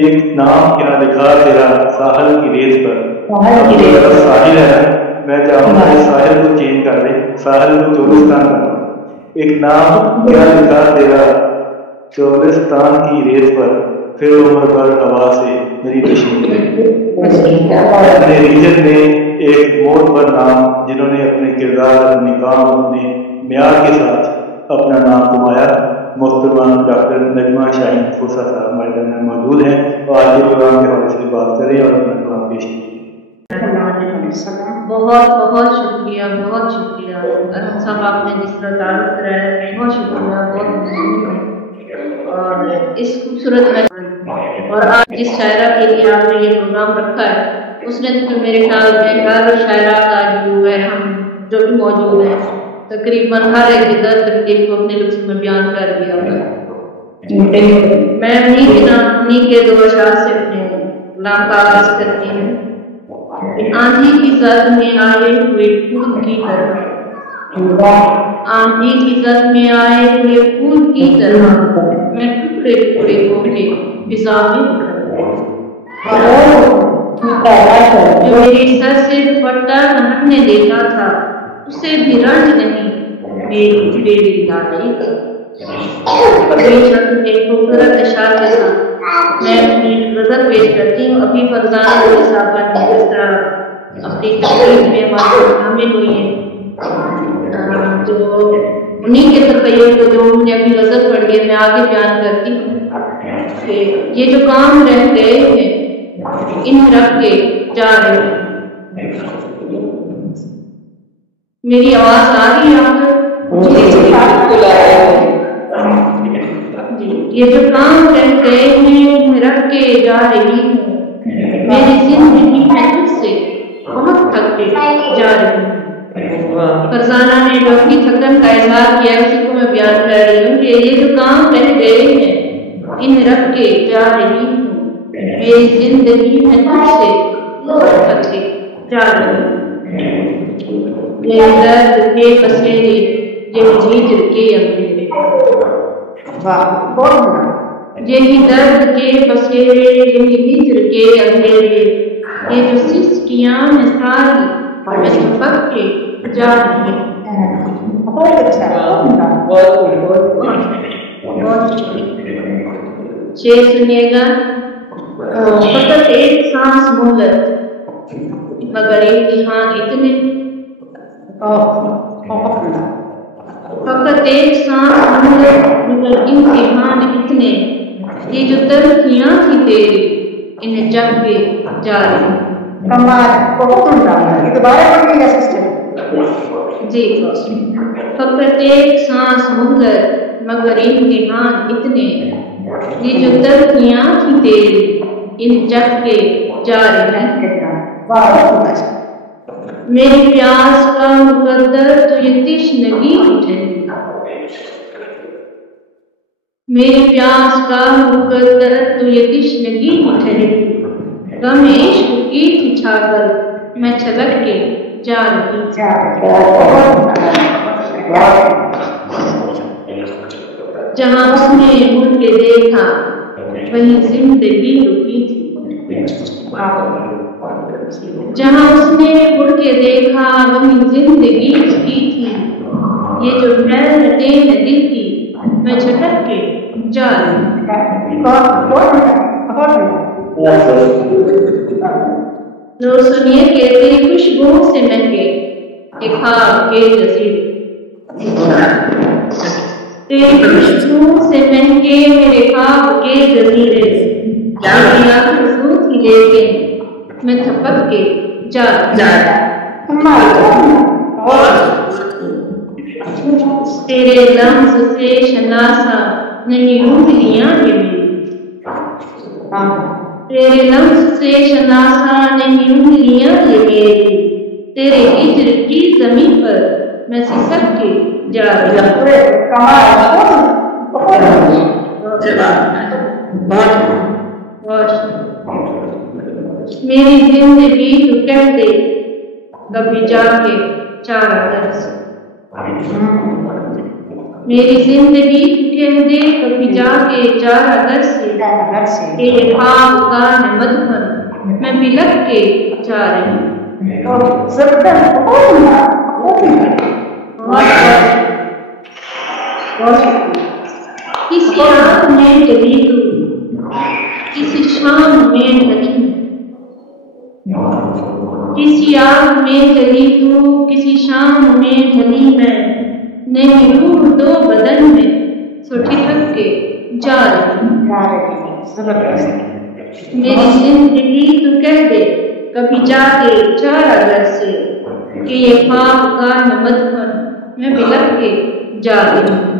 एक नाम क्या लिखा तेरा साहल की रेत पर। साहिल है ना, मैं चाहूंगा इस साहिल को चेंज कर दे, साहिल को चोलिस्तान कर दे। एक नाम क्या लिखा तेरा चोलिस्तान की रेत पर, फिर उम्र भर हवा से मेरी दुश्मनी। अपने रीजन में एक मोड़ पर नाम जिन्होंने अपने किरदार, अपने काम, अपने म्यार के साथ अपना नाम कमाया। मोहतरमा डॉक्टर नजमा शाहीन खोसा साहब हमारे दरमियान मौजूद हैं और आज के प्रोग्राम के हवाले से बात करें और अपना प्रोग्राम पेश कीजिए। बहुत बहुत शुक्रिया, बहुत शुक्रिया अरहम साहब, आपने जिस तरह तारुफ कराया बहुत शुक्रिया, बहुत। और इस खूबसूरत में और आज जिस शायरा के लिए आपने ये प्रोग्राम रखा है उसने तो मेरे ख्याल में हर शायरा का जो है हम जो भी मौजूद है तकरीबन हर एक तकलीफ को अपने लफ्ज़ में बयान कर दिया होगा। मैं उन्हीं के दो अशार से अपने नाम का आगाज करती हूँ। आंधी की जद में आए हुए फूल की तरह, आंधी की जद में आए हुए फूल की तरह, मैं टुकड़े टुकड़े होके फिजा में जो मेरी सर से दुपट्टा लहटने देता था उसे भी रंज नहीं मेरी बेड़ी दादी। बेशक एक खूबसूरत अशार के साथ मैं अपनी गज़ल पेश करती हूँ। अभी फरजाना साहबा ने जिस तरह अपनी तकरीर में शामिल हुई है तो उन्हीं के तकरीर को जो उन्होंने अपनी गज़ल पढ़ी है मैं आगे बयान करती हूँ कि ये जो काम रह गए हैं इन रख के जा रहे हैं। मेरी आवाज आ रही है आप? ये जो काम रह गए हैं रख के जा रही हूँ, मेरी जिंदगी में तुझसे बहुत थक के जा रही हूँ। फरजाना ने जो अपनी थकन का इजहार किया उसी को मैं बयान कर रही हूँ कि ये जो काम रह गए हैं इन रख के जा रही हूँ, मेरी जिंदगी में तुझसे बहुत थक के जा रही हूँ। ये दर्द के बसेरे ये हिजर के अंधेरे, यही दर्द के बसेरे यही हिजर के अंधेरे, ये जो सिसकियां में सारी मैं चिपक के जा रही हूँ। बहुत शेर सुनिएगा। फकत एक सांस मोहलत मगर इम्तिहान इतने, फकत एक सांस मगर इम्तिहान इतने, ये जो तरक्कियां थी तेरी इन्हें जग के जा रही। जी फकत एक सांस मगर मगर इम्तिहान इतने, ये जो तरक्कियां थी तेरी इन जग के जा रही। मेरी प्यास का मुकद्दर तो ये तिश्नगी ठहरी, मेरी प्यास का मुकद्दर तो ये तिश्नगी ठहरी, गम इश्क की थी छागल मैं छलक के जा रही। जहाँ उसने मुड़ के देखा वहीं जिंदगी रुकी थी, जहाँ उसने मुड़ के देखा वहीं जिंदगी रुकी थी, ये जो हैरतें हैं दिल की मैं झटक के जा रही। तो सुनिए कि तेरी खुशबू से महके एक ख्वाब के जजीरे, तेरी खुशबू से महके मेरे ख्वाब के जजीरे, थी लेके मैं थपक के जा तेरे लफ्ज़ से शनासा नहीं उंगलियां ये मेरी, तेरे लफ्ज़ से शनासा नहीं उंगलियां ये मेरी, तेरे हिज्र की ज़मीन पर मैं सिसक के जा रही। मेरी जिंदगी तू कह दे कभी जाके चारा दर्स, मेरी जिंदगी कह दे कभी जाके चार अगर से कि ये ख्वाब का है मधुबन मैं बिलक के जा रही हूँ। किसी रात में जली तू किसी शाम में ढली किसी आग में जली तू किसी शाम में ढली मैं नहीं रूह दो बदन में सो ठिठक के जा रही हूँ। मेरी जिंदगी तू कह दे कभी जाके चार अगर से कि ये ख्वाब का है मधुबन मैं बिलक के जा रही हूँ।